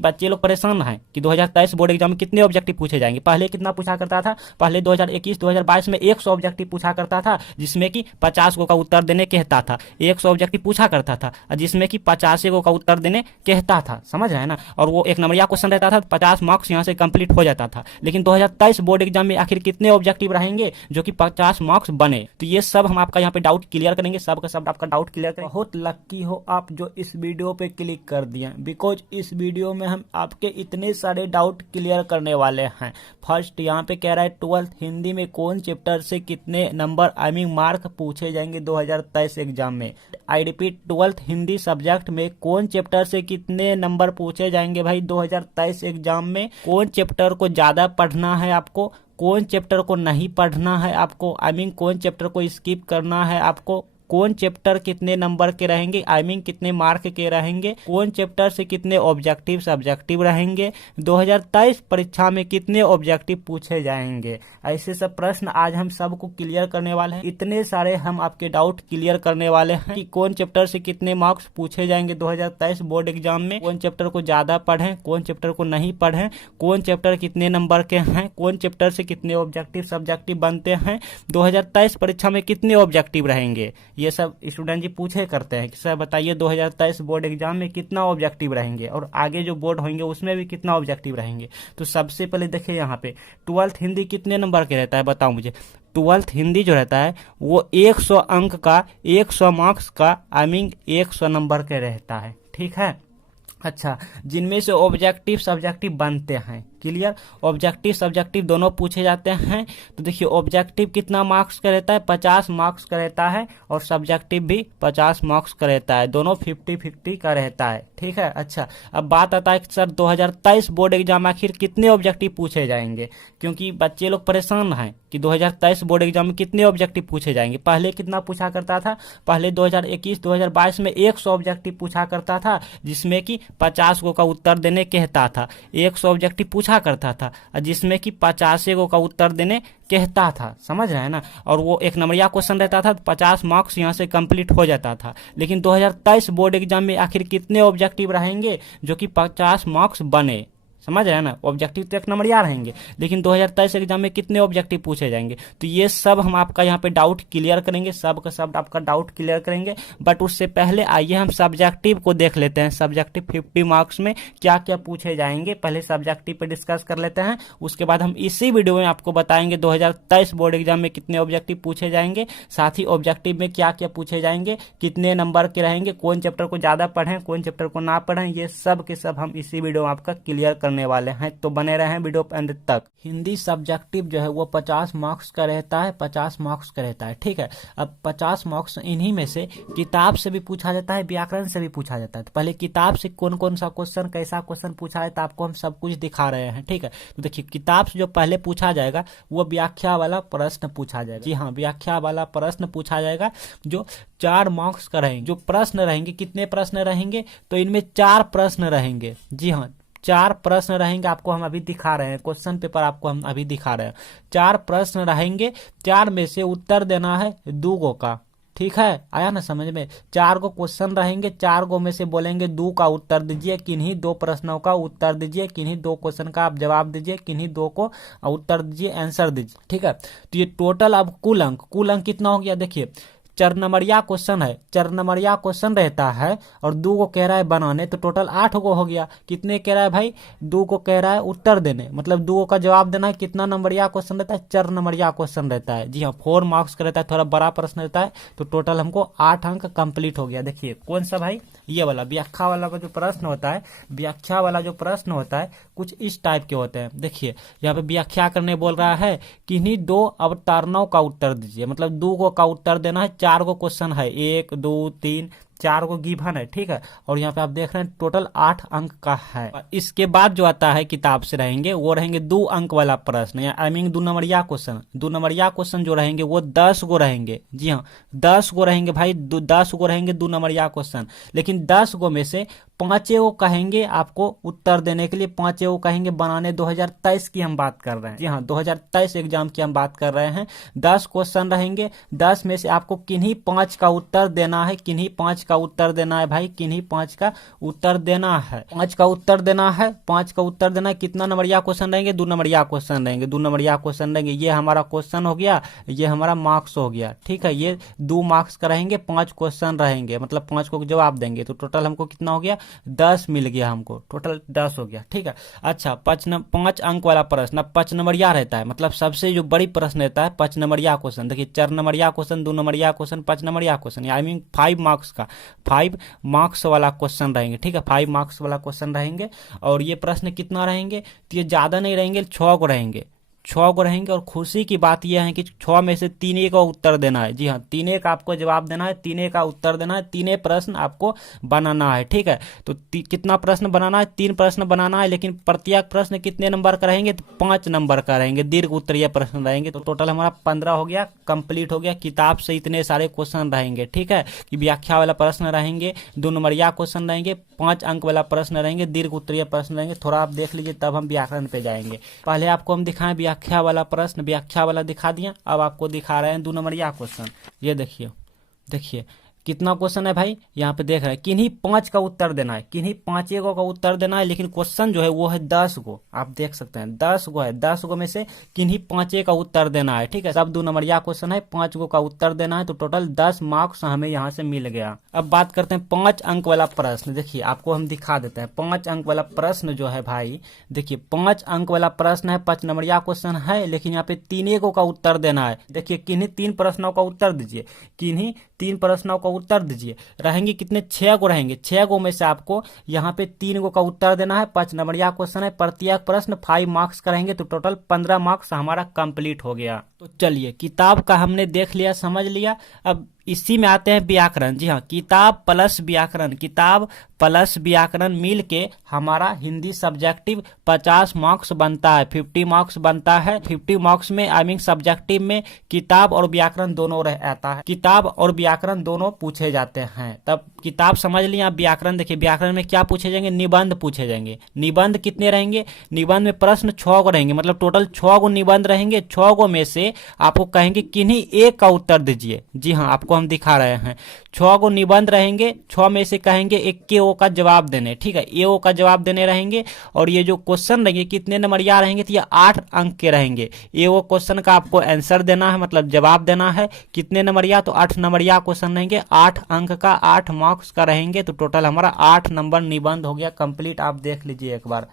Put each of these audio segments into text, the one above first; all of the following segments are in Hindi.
बच्चे लोग परेशान हैं कि 2023 बोर्ड एग्जाम में कितने ऑब्जेक्टिव पूछे जाएंगे। पहले कितना पूछा करता था, पहले 2021-2022 में 100 ऑब्जेक्टिव पूछा करता था, जिसमें कि 50 को का उत्तर देने कहता था। 100 ऑब्जेक्टिव पूछा करता था जिसमें कि 50 को का उत्तर देने कहता था, समझ रहे हैं ना। और वो एक नंबरिया क्वेश्चन रहता था, 50 मार्क्स यहाँ से कंप्लीट हो जाता था। लेकिन 2023 बोर्ड एग्जाम में आखिर कितने ऑब्जेक्टिव रहेंगे जो कि 50 मार्क्स बने, तो ये सब हम आपका यहाँ पे डाउट क्लियर करेंगे, सब का सब आपका डाउट क्लियर करेंगे। बहुत लक्की हो आप जो इस वीडियो पे क्लिक कर दिए, बिकॉज इस वीडियो में हम आपके इतने सारे डाउट क्लियर करने वाले हैं। फर्स्ट यहाँ पे कह रहा है 12th हिंदी में कौन चैप्टर से कितने नंबर मार्क पूछे जाएंगे 2023 एग्जाम में। I repeat, 12th Hindi subject में कौन चैप्टर से कितने नंबर पूछे जाएंगे भाई 2023 एग्जाम में। कौन चैप्टर को ज्यादा पढ़ना है आपको, कौन चैप्टर को नहीं पढ़ना है आपको, कौन चैप्टर को स्किप करना है आपको, कौन चैप्टर कितने नंबर के रहेंगे, कितने मार्क के रहेंगे, कौन चैप्टर से कितने ऑब्जेक्टिव सब्जेक्टिव रहेंगे, 2023 परीक्षा में कितने ऑब्जेक्टिव पूछे जाएंगे। ऐसे सब प्रश्न आज हम सबको क्लियर करने वाले हैं। इतने सारे हम आपके डाउट क्लियर करने वाले हैं कि कौन चैप्टर से कितने मार्क्स पूछे जाएंगे 2023 बोर्ड एग्जाम में, कौन चैप्टर को ज्यादा पढ़ें, कौन चैप्टर को नहीं पढ़ें, कौन चैप्टर कितने नंबर के हैं, कौन चैप्टर से कितने ऑब्जेक्टिव सब्जेक्टिव बनते हैं, 2023 परीक्षा में कितने ऑब्जेक्टिव रहेंगे। ये सब स्टूडेंट जी पूछे करते हैं कि सर बताइए 2023 बोर्ड एग्जाम में कितना ऑब्जेक्टिव रहेंगे और आगे जो बोर्ड होंगे उसमें भी कितना ऑब्जेक्टिव रहेंगे। तो सबसे पहले देखिए यहाँ पे 12th हिंदी कितने नंबर के रहता है, बताओ मुझे। 12th हिंदी जो रहता है वो 100 अंक का, 100 मार्क्स का 100 नंबर के रहता है, ठीक है। अच्छा, जिनमें से ऑब्जेक्टिव सब्जेक्टिव बनते हैं, क्लियर, ऑब्जेक्टिव सब्जेक्टिव दोनों पूछे जाते हैं। तो देखिए ऑब्जेक्टिव कितना मार्क्स का रहता है, 50 मार्क्स का रहता है, और सब्जेक्टिव भी 50 मार्क्स का रहता है, दोनों 50-50 का रहता है, ठीक है। अच्छा, अब बात आता है कि सर 2023 बोर्ड एग्जाम आखिर कितने ऑब्जेक्टिव पूछे जाएंगे, क्योंकि बच्चे लोग परेशान हैं कि 2023 बोर्ड एग्जाम में कितने ऑब्जेक्टिव पूछे जाएंगे। पहले कितना पूछा करता था, पहले 2021-2022 में 100 ऑब्जेक्टिव पूछा करता था, जिसमें कि 50 को का उत्तर देने कहता था। 100 ऑब्जेक्टिव पूछा करता था जिसमें कि 50 को का उत्तर देने कहता था, समझ रहे हैं ना। और वो एक नंबरिया क्वेश्चन रहता था, 50 मार्क्स यहाँ से कंप्लीट हो जाता था। लेकिन 2023 बोर्ड एग्जाम में आखिर कितने ऑब्जेक्टिव रहेंगे जो कि 50 मार्क्स बने, समझ रहे हैं ना। ऑब्जेक्टिव तो एक नंबरिया रहेंगे, लेकिन 2023 एग्जाम में कितने ऑब्जेक्टिव पूछे जाएंगे। तो ये सब हम आपका यहाँ पे डाउट क्लियर करेंगे, सब का सब आपका डाउट क्लियर करेंगे। बट उससे पहले आइए हम सब्जेक्टिव को देख लेते हैं। सब्जेक्टिव 50 मार्क्स में क्या क्या पूछे जाएंगे, पहले सब्जेक्टिव पे डिस्कस कर लेते हैं। उसके बाद हम इसी वीडियो में आपको बताएंगे 2023 बोर्ड एग्जाम में कितने ऑब्जेक्टिव पूछे जाएंगे, साथ ही ऑब्जेक्टिव में क्या क्या पूछे जाएंगे, कितने नंबर के रहेंगे, कौन चैप्टर को ज्यादा पढ़ें, कौन चैप्टर को ना पढ़ें। ये सब के सब हम इसी वीडियो में आपका क्लियर करने वाले हैं, तो बने रहें वीडियो अंत तक। हिंदी सब्जेक्टिव जो है वो 50 मार्क्स का रहता है, 50 मार्क्स का रहता है, ठीक है। अब 50 मार्क्स इन्हीं में से किताब से भी पूछा जाता है, व्याकरण से भी पूछा जाता है। तो पहले किताब से कौन कौन सा क्वेश्चन, कैसा क्वेश्चन पूछा है, तो आपको हम सब कुछ दिखा रहे हैं, ठीक है। तो देखिए किताब से जो पहले पूछा जाएगा वो व्याख्या वाला प्रश्न पूछा जाएगा। जी हाँ, व्याख्या वाला प्रश्न पूछा जाएगा जो 4 मार्क्स का रहेंगे। जो प्रश्न रहेंगे, कितने प्रश्न रहेंगे, तो इनमें 4 प्रश्न रहेंगे। जी हाँ, 4 प्रश्न रहेंगे, आपको हम अभी दिखा रहे हैं, क्वेश्चन पेपर आपको हम अभी दिखा रहे हैं। 4 प्रश्न रहेंगे, 4 में से उत्तर देना है 2 गो का, ठीक है, आया ना समझ में। 4 गो क्वेश्चन रहेंगे, 4 गो में से बोलेंगे 2 का उत्तर दीजिए, किन्हीं 2 प्रश्नों का उत्तर दीजिए, किन्हीं 2 क्वेश्चन का आप जवाब दीजिए, किन्हीं 2 को उत्तर दीजिए, आंसर दीजिए, ठीक है। तो ये टोटल अब कुल अंक कितना हो गया, देखिए 4 नंबरिया क्वेश्चन है, 4 नंबरिया क्वेश्चन रहता है और 2 को कह रहा है बनाने, तो टोटल 8 को हो गया। कितने कह रहा है भाई, 2 को कह रहा है उत्तर देने, मतलब 2 का जवाब देना है। कितना नंबरिया क्वेश्चन रहता है, 4 नंबरिया क्वेश्चन रहता है। जी हाँ, 4 मार्क्स का रहता है, थोड़ा बड़ा प्रश्न रहता है। तो टोटल हमको 8 अंक कंप्लीट हो गया। देखिए कौन सा भाई, ये वाला व्याख्या वाला का जो प्रश्न होता है, व्याख्या वाला जो प्रश्न होता है कुछ इस टाइप के होते हैं। देखिए यहाँ पे व्याख्या करने बोल रहा है, किन्हीं 2 अवतारणों का उत्तर दीजिए, मतलब 2 को का उत्तर देना है। 4 को क्वेश्चन है, 1 2 3 4 को गिवन है, ठीक है। और यहाँ पे आप देख रहे हैं टोटल 8 अंक का है। इसके बाद जो आता है किताब से रहेंगे वो रहेंगे 2 अंक वाला प्रश्न, या 2 नंबरिया क्वेश्चन। 2 नंबरिया क्वेश्चन जो रहेंगे वो 10 गो रहेंगे। जी हाँ, 10 गो रहेंगे भाई, 10 गो रहेंगे 2 नंबरिया क्वेश्चन। लेकिन 10 गो में से पांचे को कहेंगे आपको उत्तर देने के लिए, पांचे को कहेंगे बनाने। 2023 की हम बात कर रहे हैं, जी हाँ 2023 एग्जाम की हम बात कर रहे हैं। 10 क्वेश्चन रहेंगे, 10 में से आपको किन्हीं 5 का उत्तर देना है, किन्हीं 5 का उत्तर देना है भाई, किन्हीं 5 का उत्तर देना है, 5 का उत्तर देना है, 5 का उत्तर देना है। कितना नंबरिया क्वेश्चन रहेंगे? 2 नंबरिया क्वेश्चन रहेंगे, 2 नंबरिया क्वेश्चन रहेंगे। ये हमारा क्वेश्चन हो गया, ये हमारा मार्क्स हो गया, ठीक है। ये 2 मार्क्स का रहेंगे, 5 क्वेश्चन रहेंगे, मतलब 5 को जवाब देंगे तो टोटल हमको कितना हो गया? 10 मिल गया हमको, टोटल 10 हो गया, ठीक है। अच्छा 5 अंक वाला प्रश्न, अब 5 नंबरिया रहता है, मतलब सबसे जो बड़ी प्रश्न रहता है 5 नंबरिया क्वेश्चन। देखिए 4 नंबरिया क्वेश्चन, 2 नंबरिया क्वेश्चन, 5 नंबरिया क्वेश्चन, आई मीन 5 मार्क्स का, 5 मार्क्स वाला क्वेश्चन रहेंगे, ठीक है। 5 मार्क्स वाला क्वेश्चन रहेंगे। और ये प्रश्न कितना रहेंगे? तो ये ज्यादा नहीं रहेंगे, 6 को रहेंगे, 6 को रहेंगे। और खुशी की बात यह है कि 6 में से 3 का उत्तर देना है, जी हाँ 3 का आपको जवाब देना है, 3 का उत्तर देना है, 3 प्रश्न आपको बनाना है, ठीक है। तो कितना प्रश्न बनाना है? 3 प्रश्न बनाना है, लेकिन प्रत्येक प्रश्न कितने नंबर का रहेंगे? तो 5 नंबर का रहेंगे, दीर्घ उत्तरीय प्रश्न रहेंगे। तो टोटल हमारा 15 हो गया, कंप्लीट हो गया। किताब से इतने सारे क्वेश्चन रहेंगे, ठीक है, कि व्याख्या वाला प्रश्न रहेंगे, 2 नंबरिया क्वेश्चन रहेंगे, 5 अंक वाला प्रश्न रहेंगे, दीर्घ उत्तरीय प्रश्न रहेंगे। थोड़ा आप देख लीजिए, तब हम व्याकरण पे जाएंगे। पहले आपको हम दिखाएं व्याख्या वाला प्रश्न, व्याख्या वाला दिखा दिया। अब आपको दिखा रहे हैं 2 नंबरिया क्वेश्चन। ये देखिए, देखिए कितना क्वेश्चन है भाई, यहाँ पे देख रहे हैं। किन्हीं 5 का उत्तर देना है, किन्हीं 5 का उत्तर देना है, लेकिन क्वेश्चन जो है वो है 10 गो, आप देख सकते हैं 10 गो है। 10 गो में से किन्हीं 5 का उत्तर देना है, ठीक है। सब 2 नंबरिया क्वेश्चन है, 5 गो का उत्तर देना है, तो टोटल 10 मार्क्स हमें यहाँ से मिल गया। अब बात करते हैं 5 अंक वाला प्रश्न। देखिए आपको हम दिखा देते हैं 5 अंक वाला प्रश्न जो है भाई, देखिए 5 अंक वाला प्रश्न है, 5 नंबरिया क्वेश्चन है, लेकिन यहाँ पे 3 का उत्तर देना है। देखिए किन्हीं 3 प्रश्नों का उत्तर दीजिए, किन्हीं 3 प्रश्नों का उत्तर दीजिए। रहेंगे कितने? 6 गो रहेंगे, 6 गो में से आपको यहाँ पे 3 गो का उत्तर देना है। 5 नंबरिया क्वेश्चन है, प्रत्येक प्रश्न 5 मार्क्स का रहेंगे, तो टोटल 15 मार्क्स हमारा कंप्लीट हो गया। तो चलिए किताब का हमने देख लिया, समझ लिया। अब इसी में आते हैं व्याकरण। जी हाँ, किताब प्लस व्याकरण, किताब प्लस व्याकरण मिल के हमारा हिंदी सब्जेक्टिव 50 मार्क्स बनता है, 50 मार्क्स बनता है। 50 मार्क्स में आई मीन सब्जेक्टिव में किताब और व्याकरण दोनों रहता है, किताब और व्याकरण दोनों पूछे जाते हैं। तब किताब समझ लिया, व्याकरण देखिए, व्याकरण में क्या पूछे जाएंगे? निबंध पूछे जाएंगे। निबंध कितने रहेंगे? निबंध में प्रश्न 6 को रहेंगे, मतलब टोटल 6 गो निबंध रहेंगे। 6 गो में से आपको कहेंगे किन्हीं 1 का उत्तर दीजिए। जी हाँ, आपको हम दिखा रहे हैं 6 गो निबंध रहेंगे, 6 में से कहेंगे 1 का जवाब देने, ठीक है, ए का जवाब देने रहेंगे। और ये जो क्वेश्चन रहेंगे कितने नंबरिया रहेंगे? तो ये 8 अंक के रहेंगे। ए क्वेश्चन का आपको आंसर देना है, मतलब जवाब देना है। कितने नंबरिया? तो 8 नंबरिया क्वेश्चन रहेंगे, 8 अंक का, 8 मार्क्स का रहेंगे। तो टोटल हमारा 8 नंबर निबंध हो गया कंप्लीट। आप देख लीजिए एक बार,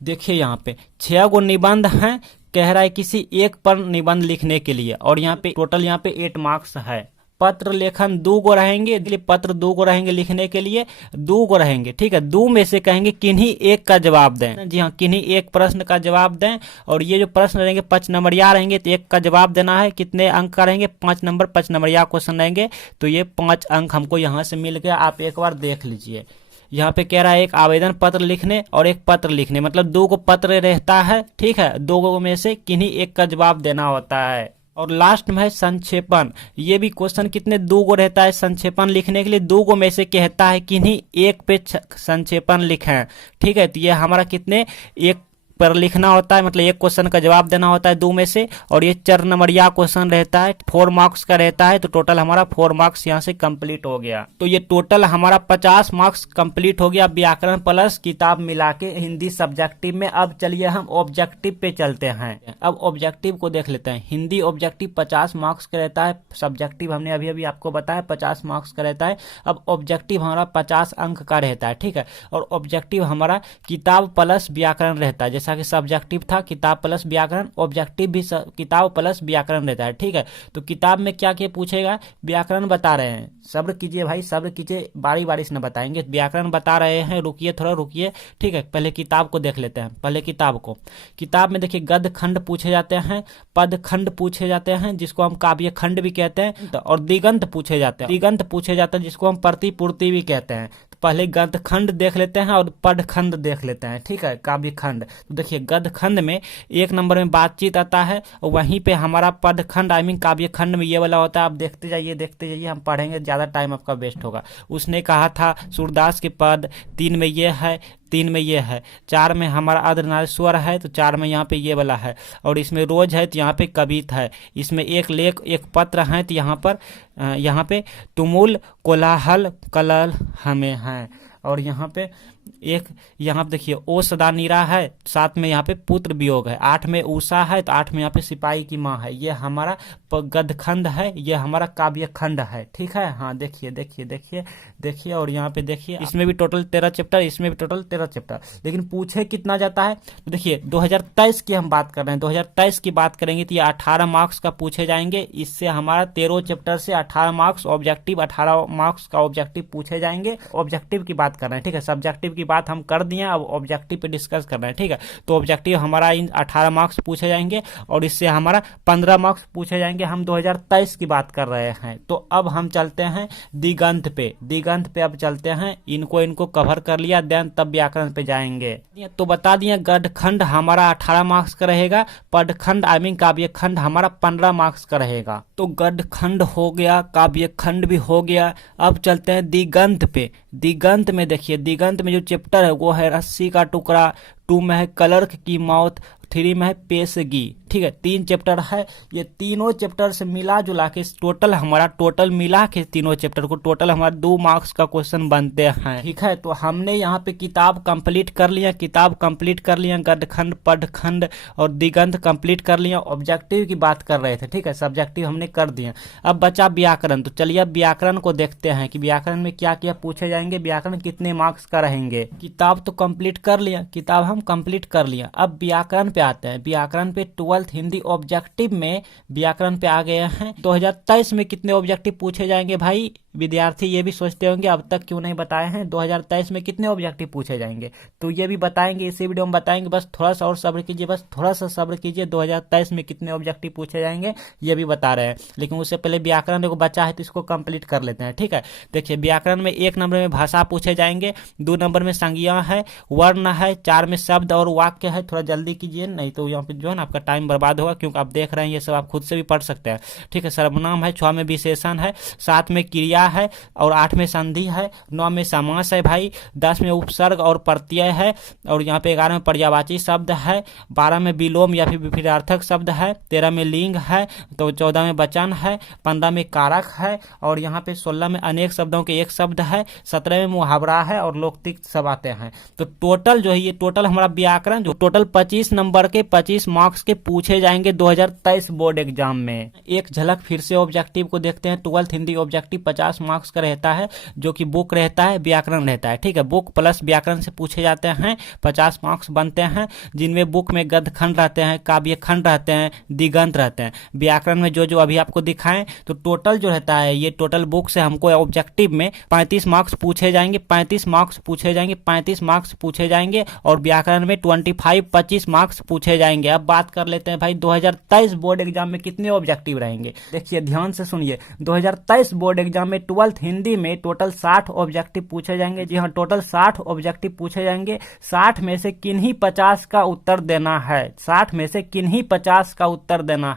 देखिए यहाँ पे 6 गो निबंध हैं, कह रहा है किसी एक पर निबंध लिखने के लिए, और यहाँ पे टोटल यहाँ पे 8 मार्क्स है। पत्र लेखन 2 गो रहेंगे, पत्र 2 गो रहेंगे लिखने के लिए, 2 गो रहेंगे, ठीक है। 2 में से कहेंगे किन्हीं 1 का जवाब दें। जी हाँ, किन्हीं 1 प्रश्न का जवाब दें। और ये जो प्रश्न रहेंगे 5 नंबरिया रहेंगे, तो 1 का जवाब देना है। कितने अंक का रहेंगे? 5 नंबर, 5 नंबरिया क्वेश्चन रहेंगे, तो ये 5 अंक हमको यहाँ से मिल गया। आप एक बार देख लीजिए, यहाँ पे कह रहा है एक आवेदन पत्र लिखने और एक पत्र लिखने, मतलब 2 गो पत्र रहता है, ठीक है। 2 गो में से किन्हीं 1 का जवाब देना होता है। और लास्ट में है संक्षेपण। ये भी क्वेश्चन कितने? 2 गो रहता है संक्षेपण लिखने के लिए। 2 गो में से कहता है किन्हीं 1 पे संक्षेपण लिखें, ठीक है। तो ये हमारा कितने? 1 पर लिखना होता है, मतलब 1 क्वेश्चन का जवाब देना होता है 2 में से। और ये 4 नंबरिया क्वेश्चन रहता है, 4 मार्क्स का रहता है। तो टोटल हमारा 4 मार्क्स यहाँ से कंप्लीट हो गया। तो ये टोटल हमारा 50 मार्क्स कंप्लीट हो गया, व्याकरण प्लस किताब मिला के हिंदी सब्जेक्टिव में। अब चलिए हम ऑब्जेक्टिव पे चलते हैं। अब ऑब्जेक्टिव को देख लेते हैं। हिंदी ऑब्जेक्टिव 50 मार्क्स का रहता है, सब्जेक्टिव हमने अभी अभी आपको बताया 50 मार्क्स का रहता है। अब ऑब्जेक्टिव हमारा 50 अंक का रहता है, ठीक है। और ऑब्जेक्टिव हमारा किताब प्लस व्याकरण रहता है, जैसा कि सब्जेक्टिव था किताब प्लस व्याकरण, ऑब्जेक्टिव भी किताब प्लस व्याकरण रहता है, ठीक है। तो किताब में क्या क्या पूछेगा? व्याकरण बता रहे हैं, सब्र कीजिए भाई, सब्र कीजिए, बारी बारी से न बताएंगे। व्याकरण बता रहे हैं, रुकिए थोड़ा रुकिए, ठीक है। पहले किताब को देख लेते हैं, पहले किताब को। किताब में देखिए गद्य खंड पूछे जाते हैं, पद खंड पूछे जाते हैं, जिसको हम काव्य खंड भी कहते हैं, और दिगंत पूछे जाते हैं, दिगंत पूछे जाते हैं, जिसको हम प्रतिपूर्ति भी कहते हैं। पहले गद्यखंड देख लेते हैं और पदखंड देख लेते हैं, ठीक है, काव्य खंड। तो देखिए गद्यखंड में 1 नंबर में बातचीत आता है, और वहीं पे हमारा पदखंड आई मीन काव्य खंड में ये वाला होता है। आप देखते जाइए, हम पढ़ेंगे, ज़्यादा टाइम आपका वेस्ट होगा। उसने कहा था सूरदास के पद 3 में ये है, 3 में ये है, 4 में हमारा अर्धनारीश्वर है, तो 4 में यहाँ पे ये वाला है, और इसमें रोज है तो यहाँ पे कवित है, इसमें एक लेख एक पत्र है, तो यहाँ पे तुमुल कोलाहल कलल हमें है, और यहाँ पे यहाँ पे देखिए ओ सदा नीरा है, 7 में यहाँ पे पुत्र वियोग है, 8 में उषा है, तो 8 में यहाँ पे सिपाही की माँ है। ये हमारा गद्यखंड है, ये हमारा काव्य खंड है, ठीक है। हाँ देखिए और यहाँ पे देखिए, इसमें भी टोटल 13 चैप्टर, इसमें भी टोटल 13 चैप्टर, लेकिन पूछे कितना जाता है। तो देखिए 2023 की हम बात कर रहे हैं, 2023 की बात करेंगे तो ये 18 मार्क्स का पूछे जाएंगे। इससे हमारा 13 चैप्टर से 18 मार्क्स ऑब्जेक्टिव, 18 मार्क्स का ऑब्जेक्टिव पूछे जाएंगे। ऑब्जेक्टिव की बात कर रहे हैं, ठीक है, सब्जेक्टिव की बात हम कर दिए, अब ऑब्जेक्टिव पे डिस्कस कर रहे हैं, ठीक है। तो ऑब्जेक्टिव हमारा इन 18 मार्क्स पूछे जाएंगे, और इससे हमारा 15 मार्क्स पूछे जाएंगे। हम 2023 की बात कर रहे हैं। तो अब हम चलते हैं दिगंत पे अब चलते हैं, इनको कवर कर लिया, देन तब व्याकरण पे जाएंगे। तो बता दिए गद्यखंड हमारा 18 मार्क्स का रहेगा, पदखंड आई मीन काव्य खंड हमारा 15 मार्क्स का रहेगा। तो गद्यखंड हो गया, काव्य खंड भी हो गया। अब चलते हैं दिगंत पे। दिगंत में देखिए, दिगंत में जो चैप्टर है वो है रस्सी का टुकड़ा, 2 में है क्लर्क की मौत, 3 में है पेशगी, ठीक है। 3 चैप्टर है, ये तीनों चैप्टर से मिला जुला के टोटल मिला के तीनों चैप्टर को टोटल हमारा 2 मार्क्स का क्वेश्चन बनते हैं, ठीक है। तो हमने यहाँ पे किताब कंप्लीट कर लिया, गद्यखंड, पदखंड और दिगंत कंप्लीट कर लिया। ऑब्जेक्टिव की बात कर रहे थे, ठीक है, सब्जेक्टिव हमने कर दिया। अब बचा व्याकरण। तो चलिए अब व्याकरण को देखते हैं कि व्याकरण में क्या क्या पूछे जाएंगे, व्याकरण कितने मार्क्स का रहेंगे। किताब तो कंप्लीट कर लिया, किताब हम कंप्लीट कर लिया। अब व्याकरण पे आते हैं। व्याकरण पे 12th हिंदी ऑब्जेक्टिव में व्याकरण पे आ गए हैं। 2023 में कितने ऑब्जेक्टिव पूछे जाएंगे भाई? विद्यार्थी ये भी सोचते होंगे अब तक क्यों नहीं बताए हैं, 2023 में कितने ऑब्जेक्टिव पूछे जाएंगे, तो ये भी बताएंगे, इसी वीडियो में बताएंगे। बस थोड़ा सा और सब्र कीजिए, बस थोड़ा सा सब्र कीजिए। 2023 में कितने ऑब्जेक्टिव पूछे जाएंगे ये भी बता रहे हैं, लेकिन उससे पहले व्याकरण देखो बचा है तो इसको कंप्लीट कर लेते हैं, ठीक है। देखिए व्याकरण में 1 नंबर में भाषा पूछे जाएंगे, 2 नंबर में संज्ञा है, वर्ण है, 4 में शब्द और वाक्य है। थोड़ा जल्दी कीजिए, नहीं तो यहाँ पे जो है ना आपका टाइम बर्बाद होगा, क्योंकि आप देख रहे हैं ये सब आप खुद से भी पढ़ सकते हैं, ठीक है। सर्वनाम है, 6 में विशेषण है, 7 में क्रिया है और 8 में संधि है, 9 में समास है भाई, 10 में उपसर्ग और प्रत्यय है, और यहाँ पे 11 में पर्यायवाची शब्द है, 12 में विलोम या फिर विपरीतार्थक शब्द है, 13 में लिंग है, तो 14 में वचन है, 15 में कारक है, और यहाँ पे 16 में अनेक शब्दों के एक शब्द है, 17 में मुहावरा है और लोकतिक सब आते हैं। तो टोटल जो है ये टोटल हमारा व्याकरण जो टोटल 25 नंबर के 25 मार्क्स के पूछे जाएंगे 2023 बोर्ड एग्जाम में। एक झलक फिर से ऑब्जेक्टिव को देखते हैं। 12th हिंदी ऑब्जेक्टिव 50 मार्क्स का रहता है, जो कि बुक रहता है, व्याकरण रहता है, ठीक है। बुक प्लस व्याकरण से पूछे जाते हैं, 50 मार्क्स बनते हैं, जिनमें बुक में गद्यखंड रहते हैं, काव्य खंड रहते हैं, दिगंत रहते हैं। व्याकरण में जो जो अभी आपको दिखाएं, तो टोटल जो रहता है ये टोटल बुक से हमको ऑब्जेक्टिव में 35 मार्क्स पूछे जाएंगे, 35 मार्क्स पूछे जाएंगे, 35 मार्क्स पूछे जाएंगे, और व्याकरण में 25 मार्क्स पूछे जाएंगे। अब बात कर लेते हैं भाई 2023 बोर्ड एग्जाम में कितने ऑब्जेक्टिव रहेंगे। देखिए ध्यान से सुनिए, 2023 बोर्ड एग्जाम में 12th हिंदी में टोटल 60 ऑब्जेक्टिव पूछे जाएंगे। जी हाँ, टोटल 60 ऑब्जेक्टिव पूछे जाएंगे। 60 में से किन्हीं 50 का उत्तर देना है, 60 में से किन्हीं 50 का उत्तर देना